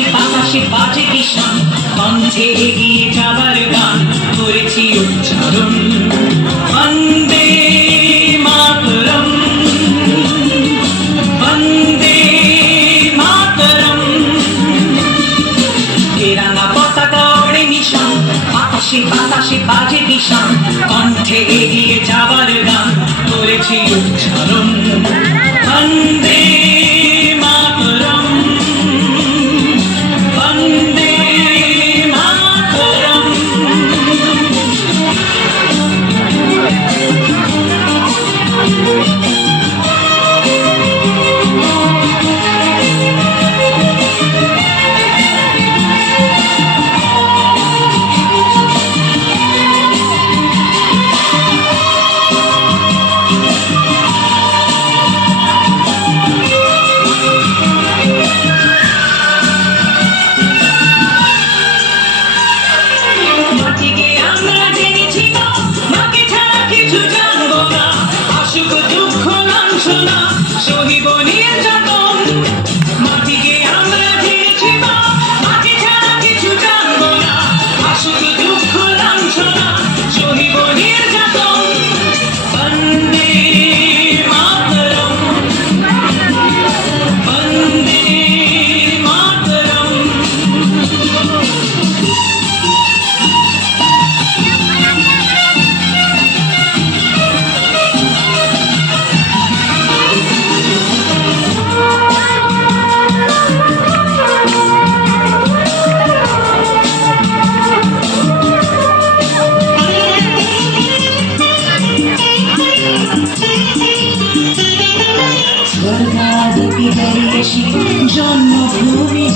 বাতাসে বাজে ভীষণ কণ্ঠে এগিয়ে যাবার গান করেছি উচ্চারণ। বন্দে মাতরম। বন্দে মাতরম। তেরাঙ্গা পতাকা ওড়ে নিশান বাতাসে বাতাসে বাজে ভীষণ কণ্ঠে এগিয়ে যাবার গান করেছি উচ্চারণ।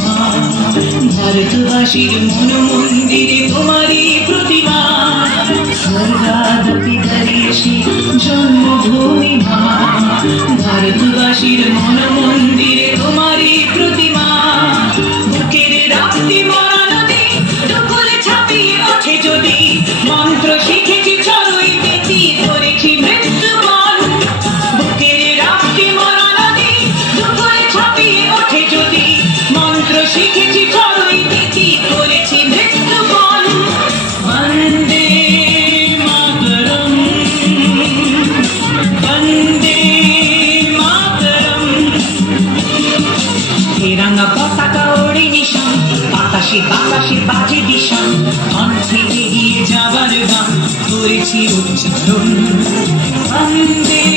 মা ভারতবাসীর মন মন্দিরে তোমারই প্রতিমা। জন্মভূমি ভারতবাসীর মন বাতাসে বাতাসে বাজে ভীষণ মন থেকে গিয়ে যাবার গান করেছি উচ্চারণ। বন্দে